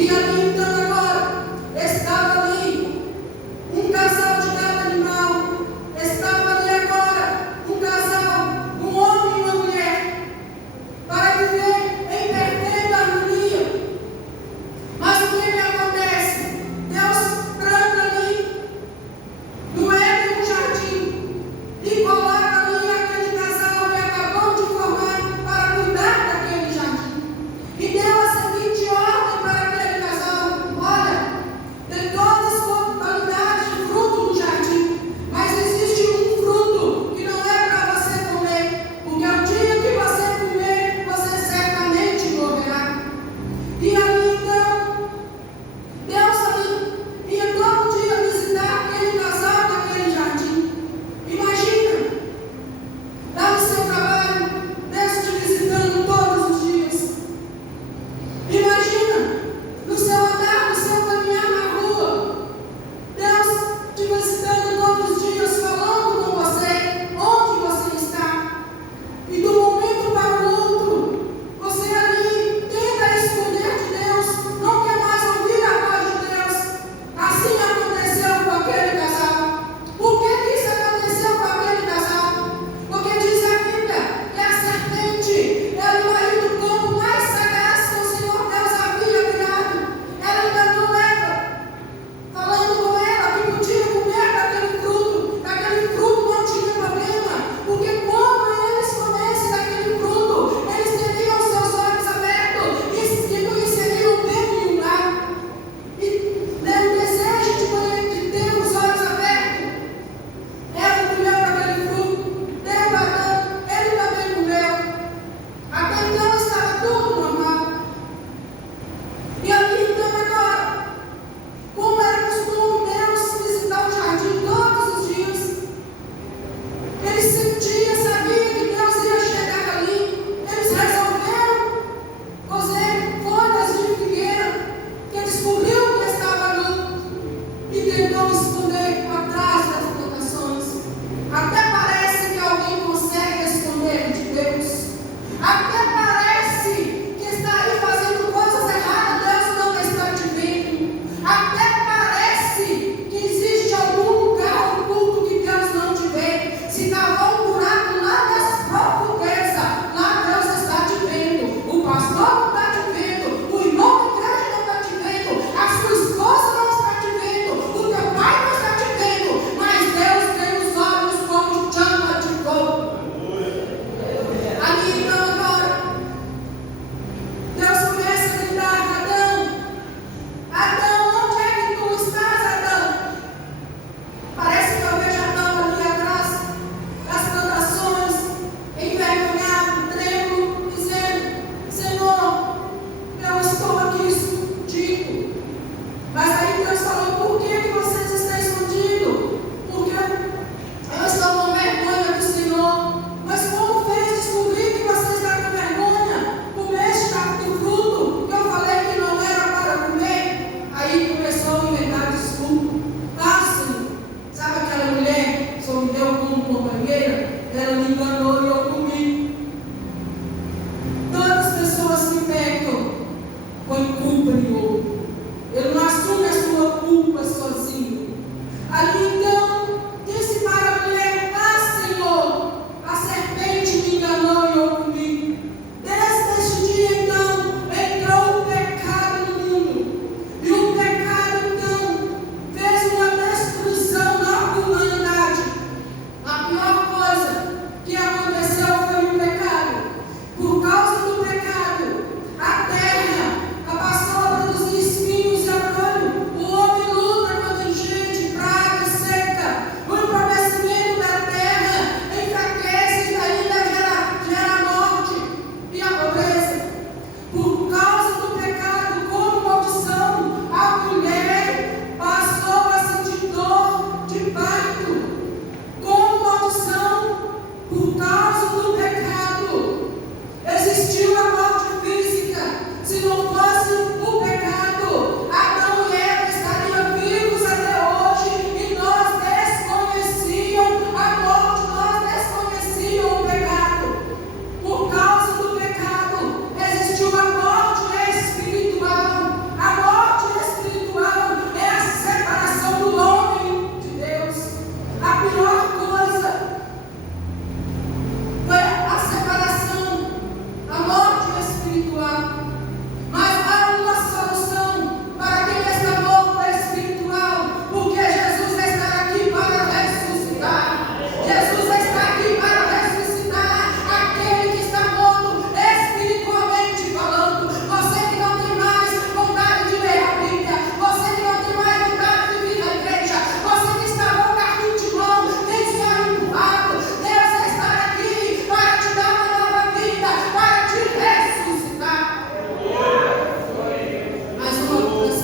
E ali então agora estava ali um casal de cada animal, estava ali agora um casal, um homem e uma mulher, para viver em perfeita harmonia. Mas o que acontece? Deus planta ali no Éden um jardim e coloca ali aquele casal que acabou de formar para cuidar daquele jardim. E deu a seguinte ordem para aquele casal: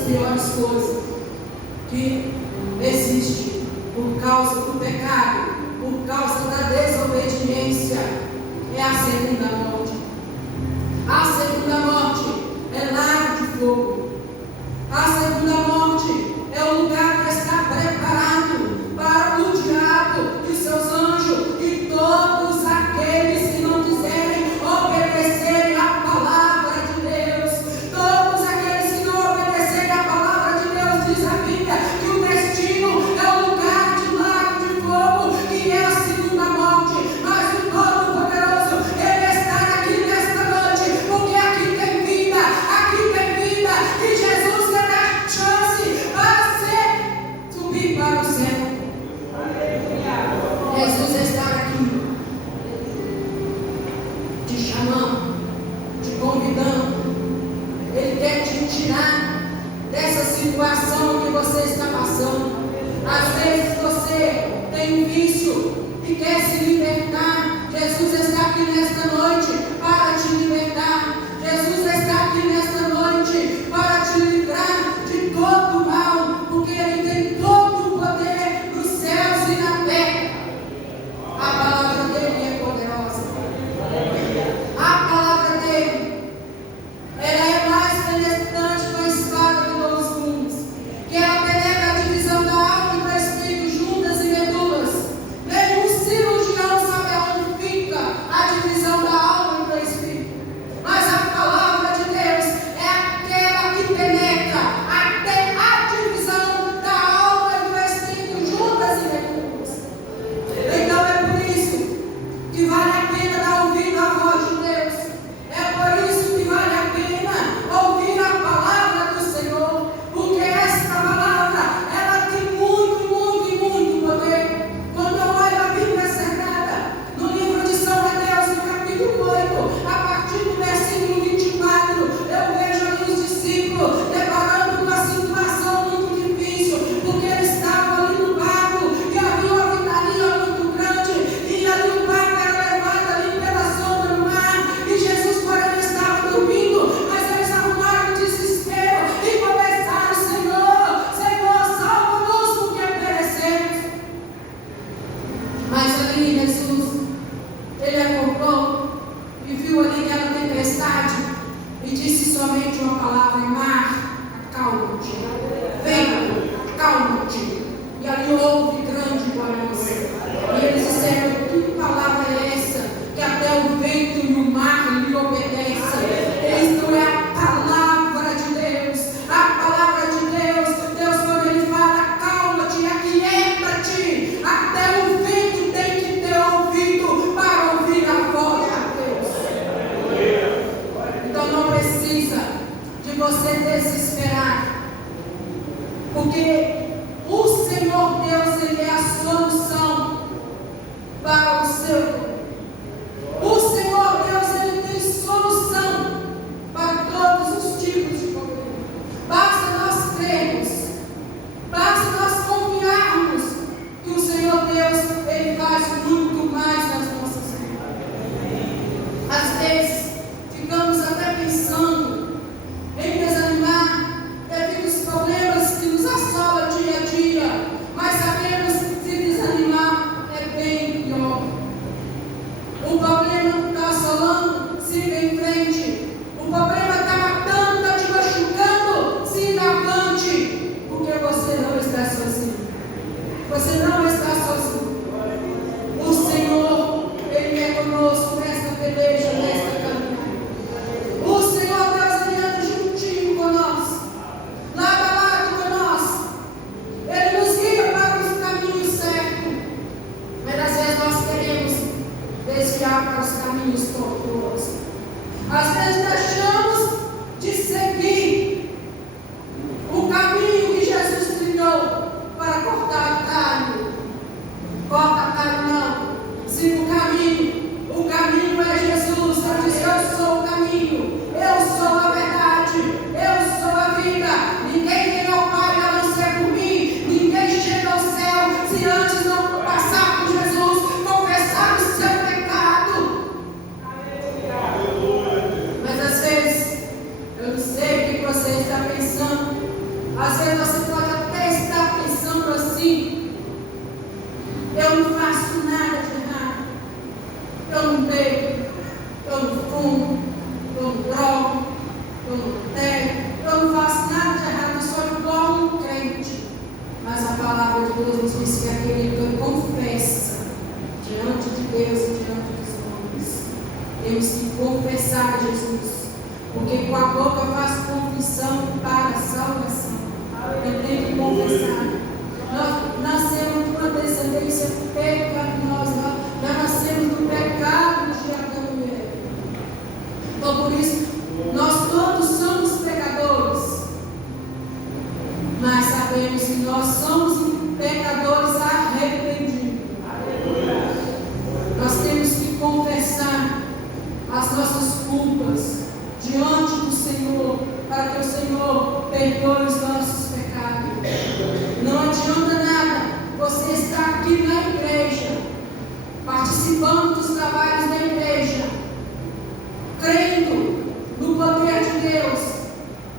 piores coisas que existe por causa do pecado, por causa da desobediência, é a segunda morte. A segunda morte é lago de fogo. A segunda morte é o lugar que está preparado para o diabo e seus anjos e todos aqueles que não quiserem obedecerem à palavra de Deus. Todos aqueles que não obedecerem à palavra de Deus, diz a Bíblia, que o destino é o lugar de lago de fogo, que é a segunda morte. Mas o Todo-Poderoso, Ele está aqui nesta noite, porque aqui tem vida, e Jesus quer dar chance para você subir para o céu. Jesus está aqui, te chamando, te convidando. Ele quer te tirar dessa situação que você está passando. Às vezes você tem um vício e quer se libertar. Jesus está aqui nesta noite para te libertar. Jesus está aqui nesta noite para te livrar de todo o mal, porque Ele tem todo o poder nos céus e na terra. A palavra dele é poderosa. A palavra dele, ela é mais penetrante que a espada de dois gumes, que ela penetra a divisão da alma e do espírito, juntas e medulas. Nenhum cirurgião sabe aonde fica a divisão da alma e do espírito. Mas a palavra de Deus é aquela que penetra até a divisão da alma e do espírito, juntas e medulas. Então é por isso que vale a pena dar ouvido à voz de Deus. É por isso que vale a pena ouvir a palavra do Senhor, porque esta palavra, ela tem muito poder. Quando eu olho a Bíblia Sagrada, no livro de São Mateus, no capítulo 8, a partir do versículo 24, eu vejo ali os discípulos deparando com uma situação muito difícil, porque eles estavam ali no barco e havia uma ventania muito grande, e ali o barco era levado ali pela sonda do mar, e Jesus, porém, estava dormindo, mas eles arrumaram desespero e começaram: Senhor, salva-nos, porque perecemos. Mas ali Jesus, Ele acordou e viu ali aquela tempestade e disse somente uma palavra: mar, acalma-te. Vento, acalma-te. E ali houve grande bonança. E eles disseram: que palavra é essa? Que até o vento e o mar lhe obedecem. Isto é a palavra de Deus. A palavra de Deus. Deus, quando Ele fala: acalma-te, aquieta-te, até o vento tem que ter ouvido para ouvir a voz de Deus. Então não precisa de você desesperar, porque o Senhor Deus, Ele é a solução para o seu problema. O Senhor Deus, Ele tem solução para todos os tipos de problema. Basta nós crermos, basta nós confiarmos que o Senhor Deus, Ele faz muito mais nas nossas vidas. Às vezes ficamos até pensando em desanimar devido aos problemas que nos assolam dia a dia, mas sabemos que se desanimar é bem pior. O problema está assolando, siga em frente. O problema está matando, está te machucando, siga avante, porque você não está sozinho. Você não está sozinho. O Senhor, Ele é conosco nesta peleja, nesta caminhada. O Senhor Deus, Ele anda juntinho com nós, lado a lado com nós. Ele nos guia para os caminhos certos. Mas às vezes nós queremos desviar para os caminhos tortuosos. Às vezes deixamos de seguir o caminho que Jesus trilhou para cortar o galho mas sabemos que nós somos pecadores arrependidos. Nós temos que confessar as nossas culpas diante do Senhor, para que o Senhor perdoe os nossos pecados. Não adianta nada você estar aqui na igreja, participando dos trabalhos da igreja, crendo no poder de Deus,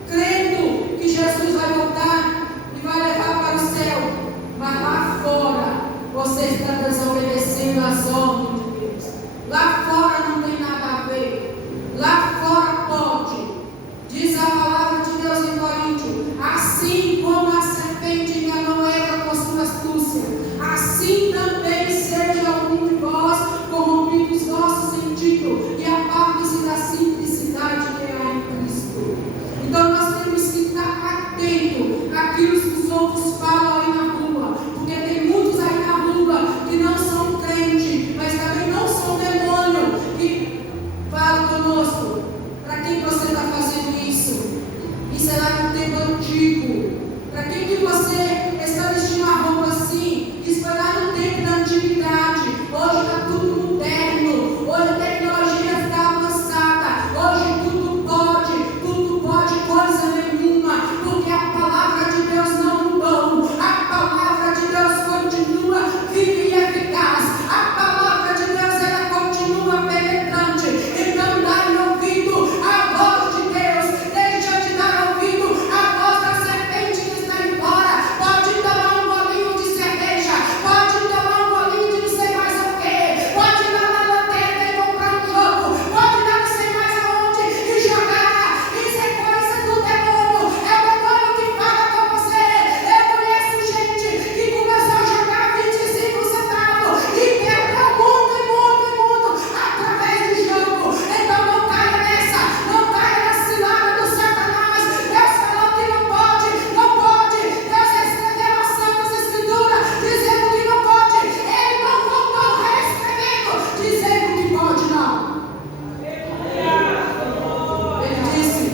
crendo que Jesus vai voltar e vai levar para o céu, mas lá fora você está desobedecendo as ordens de Deus. Lá fora não tem nada a ver. Lá fora pode. Diz a palavra de Deus em Coríntios: assim como a serpente enganou Eva com sua astúcia, assim também seja algum de vós corrompido os vossos sentidos e apartem-se da simplicidade que há em Cristo. Então nós temos que estar atentos àquilo que os outros falam aí na rua, porque tem muitos aí na rua que não são crentes, mas também não são demônio, que falam conosco: para quem você está fazendo isso? Isso é lá no tempo antigo. Para quem que você está vestindo a roupa assim? Isso foi lá no tempo da antiguidade. Hoje está tudo moderno. Hoje a tecnologia está avançada. Hoje tudo pode, coisa nenhuma. Porque a palavra de Deus não mudou. A palavra de Deus continua viva e eficaz. A palavra de Deus, ela continua penetrante. Então dá ouvido à voz de Deus. Deixa de dar ouvido à voz da serpente que está aí fora. Pode tomar um bolinho de cerveja, pode tomar um bolinho de não sei mais o quê, pode ir lá na lotérica e comprar um jogo, pode ir lá não sei mais aonde e jogar. Isso é coisa do demônio. É o demônio que fala com você. Eu conheço gente que começou a jogar 25 centavos e perdeu muito através do jogo. Então não caia nessa, não caia na cilada do Satanás. Deus falou que não pode. Deus escreveu as Santas Escrituras dizendo que não pode. Ele não voltou reescrevendo dizendo que pode, não. Ele disse: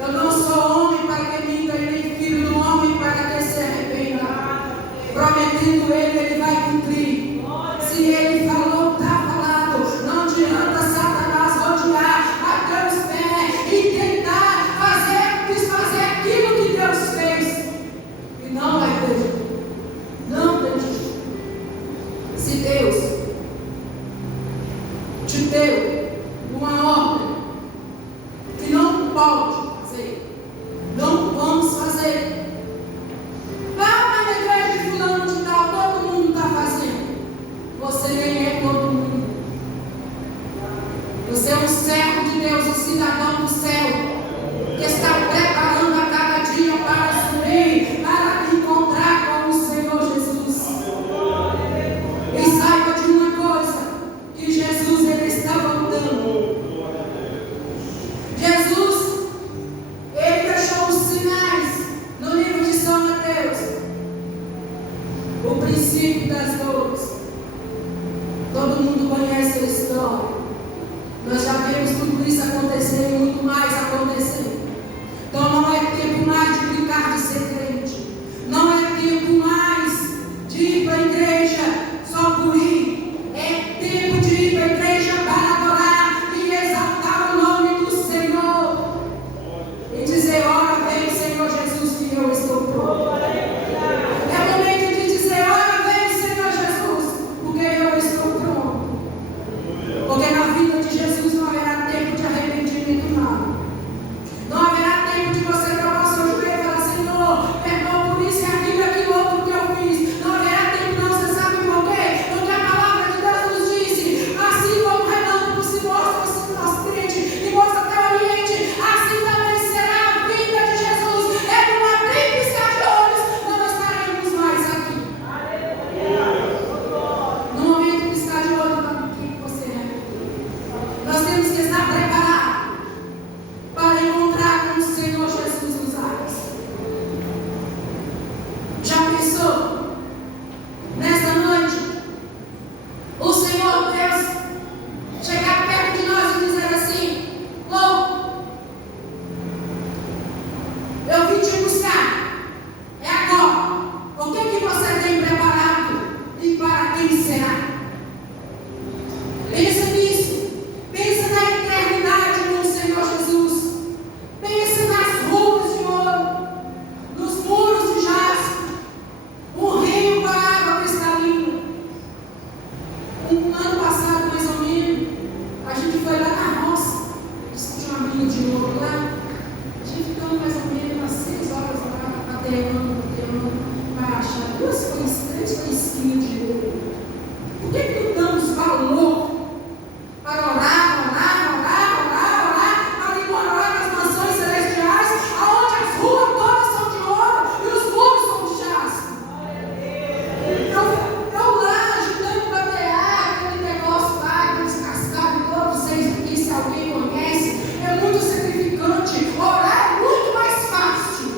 eu não sou homem para que minta, e nem filho do homem para que se arrependa. Prometendo ele vai cumprir. Se ele falou, está falado. Não adianta Satanás rodear até os pés e tentar desfazer aquilo que Deus fez. E não vai ter. Não tem jeito. Se Deus te deu uma ordem que não pode fazer, não vamos fazer. Vá na igreja de fulano de tal, todo mundo batendo, para achar três faísquinhas de ouro. Por que não damos valor para orar, para morar nas mansões celestiais, aonde as ruas todas são de ouro e os muros são de jaspe? Eu lá ajudando a batear, aquele negócio lá, aqueles cascados todos, vocês aqui, se alguém conhece, é muito significante. Orar é muito mais fácil.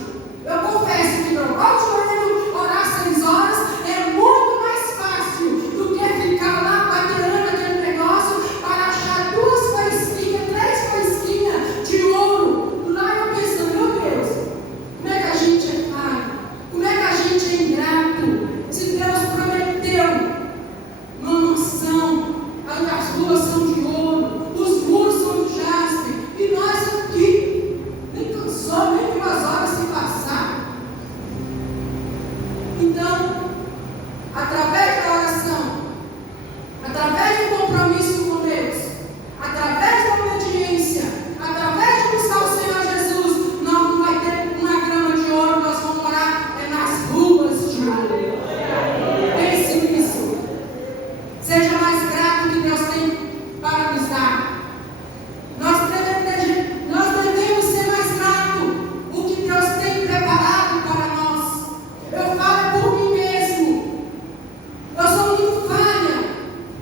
Eu confesso que dobrar o joelho, orar 6 horas, é muito mais fácil do que ficar lá bateando aquele negócio para achar 2 faísquinhas, 3 faísquinhas de ouro. Lá eu pensando, meu Deus, como é que a gente é falho? Como é que a gente é ingrato? Se Deus prometeu uma mansão, onde as ruas são de ouro, os muros são de jaspe, e nós aqui, nem cansou, nem 2 horas se passar. Então, através da oração, através do compromisso com Deus, através da obediência, através de buscar o Senhor Jesus, nós não vai ter uma grama de ouro, nós vamos morar nas ruas de ouro. Pense nisso. Seja mais grato que Deus tem para nos dar. Nós devemos ser mais gratos o que Deus tem preparado para nós. Eu falo por mim mesmo. Eu sou muito falha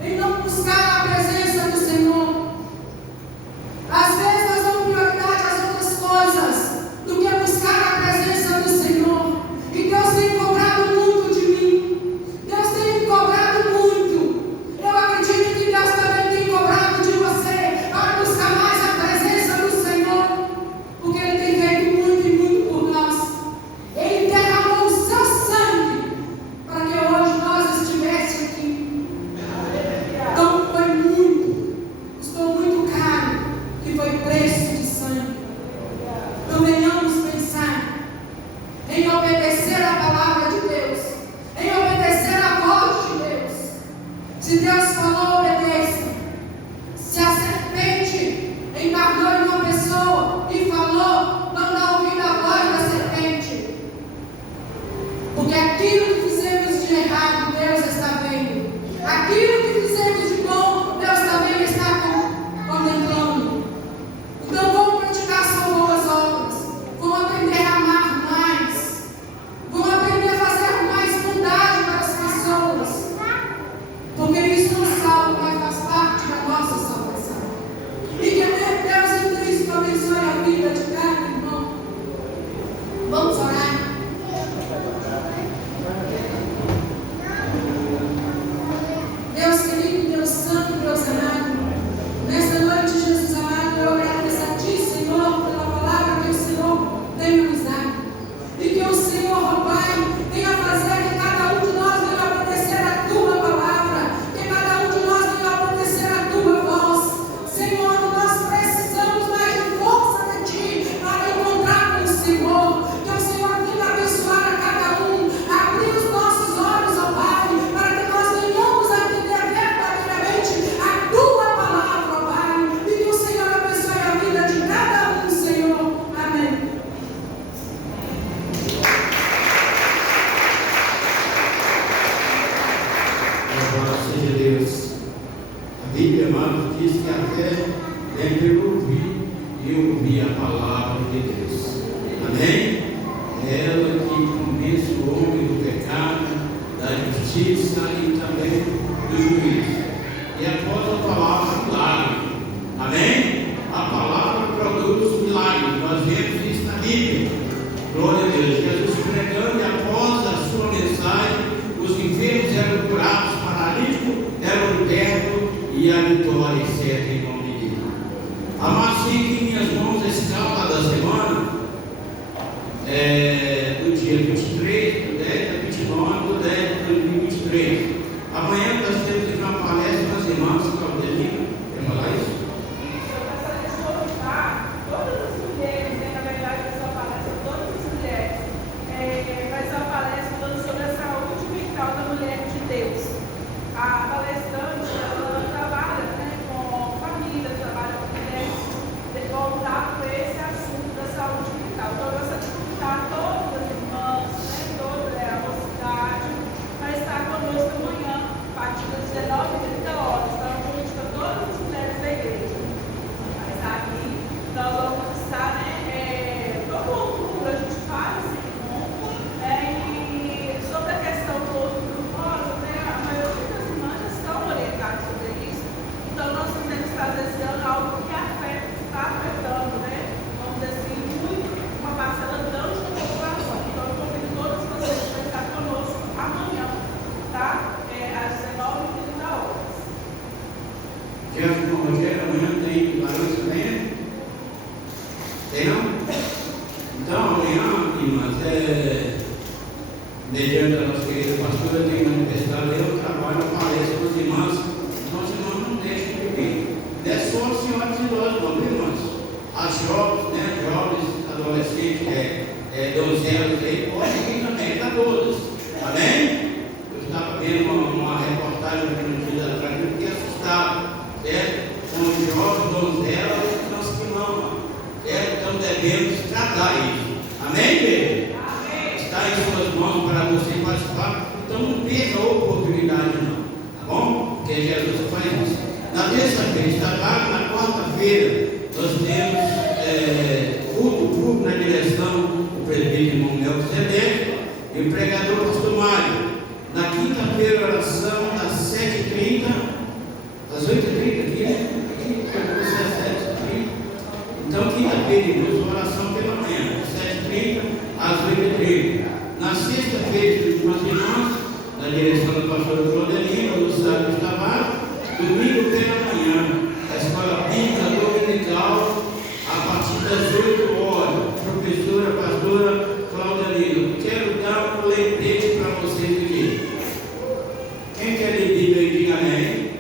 em não buscar a presença do Senhor. Às vezes nós damos prioridade às outras coisas do que buscar a presença do Senhor. E Deus tem cobrado muito de mim. Deus tem me cobrado muito. Eu acredito que Deus também tem cobrado de você para buscar mais a presença do Senhor. Porque Ele tem feito muito e muito por nós. Ele derramou o seu sangue para que hoje nós estivéssemos aqui. Então foi muito, custou muito caro, que foi preço de sangue. Então venhamos pensar em obedecer a palavra de Deus, em obedecer a voz de Deus. Se Deus falou, obedeça. Se a serpente encarnou em uma pessoa e falou, não dá ouvido à voz da serpente. Porque aquilo que fizemos de errado, Deus está vendo. Aquilo que fizemos de bom, Deus também está contemplando. Então vamos praticar as boas obras. Vamos aprender a amar mais. Vamos aprender a fazer mais bondade para as pessoas. Porque isso não salva, mas faz parte da nossa salvação. E que Deus em Cristo abençoe a vida de cada irmão. Vamos orar. Deus querido, Deus santo, Deus amado, nesta noite, Jesus amado, eu agradeço a Ti, Senhor, pela palavra que o Senhor tem nos dado. E que o Senhor, ó Pai, venha fazer que cada um de nós venha obedecer a Tua palavra, que cada um de nós venha obedecer a Tua voz. Senhor, nós precisamos mais de força de Ti para encontrar com o Senhor. Que o Senhor venha abençoar a cada um, abrir os nossos olhos, ó Pai, para que nós venhamos a entender verdadeiramente a Tua palavra, ó Pai. E que o Senhor abençoe a vida de cada um, Senhor. Amém. Louvado seja Deus. A Bíblia, amados, diz que a fé é pelo ouvir e ouvir a palavra de Deus. Amém? É ela que convence o homem do pecado, da justiça e também do juízo. E após a palavra, milagre. Amém? A palavra produz milagre. Nós vemos isso na Bíblia. Glória a Deus. Jesus pregando e após a sua mensagem, os enfermos eram curados, os paralíticos eram libertos e a vitória é certa em nome de Deus. Amados, fiquem em minhas mãos a escala da semana, do dia 23, do 10 a 29, do 10 de 2023. Amanhã nós temos uma palestra com as irmãs, Claudelina. Quer falar isso? Eu gostaria de convidar todas as mulheres, na verdade, essa palestra, todas as mulheres, vai ser uma palestra falando sobre a saúde mental da mulher de Deus. A palestrante, ela trabalha com famílias, trabalha com mulheres voltadas para esse assunto da saúde mental. Então, eu gostaria de convidar todas as irmãs, mediante a nossa querida pastora, tem manifestado, eu trabalho, apareço com os irmãos, então os irmãos não deixam de vir. Não é só as senhoras idosas, não, irmãos. As jovens, né, jovens, adolescentes, donzelas aí, podem vir também, está todas. Amém? Eu estava vendo uma reportagem aqui no dia atrás, eu fiquei assustado, certo? Com os jovens, donzelas e crianças que mamam, certo? Então devemos tratar isso. Amém, igreja? Está em suas mãos para você participar, então não perca a oportunidade não, tá bom? Porque Jesus faz isso. Na terça-feira está pago, na quarta-feira nós temos culto público na direção do presbítero irmão Melquisedeque e o pregador pastor Mário. Na quinta-feira oração das 7h30 às 8h30 aqui, você é 7h30. Então quinta-feira, irmãos, oração pela manhã, 7h30 às 8h30. Na sexta-feira, irmãos e irmãs, na direção da pastora Claudelina, do Sábio Tavares, domingo pela manhã, a escola bíblica dominical, a partir das 8 horas. Professora, pastora Claudelina, quero dar um lembrete para vocês aqui. Quem quer ler Bíblia aí, diga amém.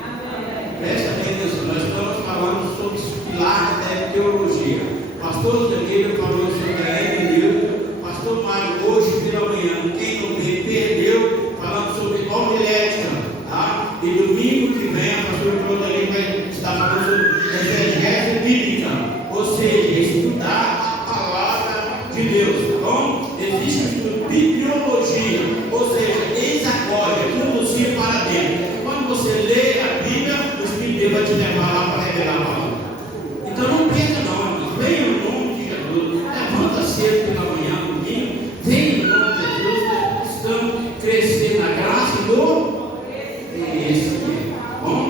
Presta atenção, nós estamos falando sobre os pilares da teologia. Pastor Danilo falou sobre a hermenêutica. Pastor Mário, hoje pela manhã, quem não veio, perdeu, falando sobre homilética, tá? E domingo que vem, a pastora Claudelina vai estar falando sobre exegese bíblica, ou seja, estudar a palavra de Deus, tá bom? Existe o estudo de bibliologia, ou seja, exagória, conduzir para dentro. Quando você lê a Bíblia, o Espírito de Deus vai te levar lá para revelar a palavra. Então não perca não, irmãos. Venha no nome de Jesus. Levanta cedo pela manhã, domingo. Venha no nome de Jesus. Nós estamos crescendo na graça do esse aqui, tá bom?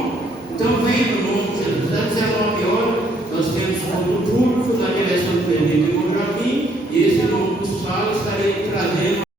Então venha no nome de Jesus. Às 19 horas nós temos culto público da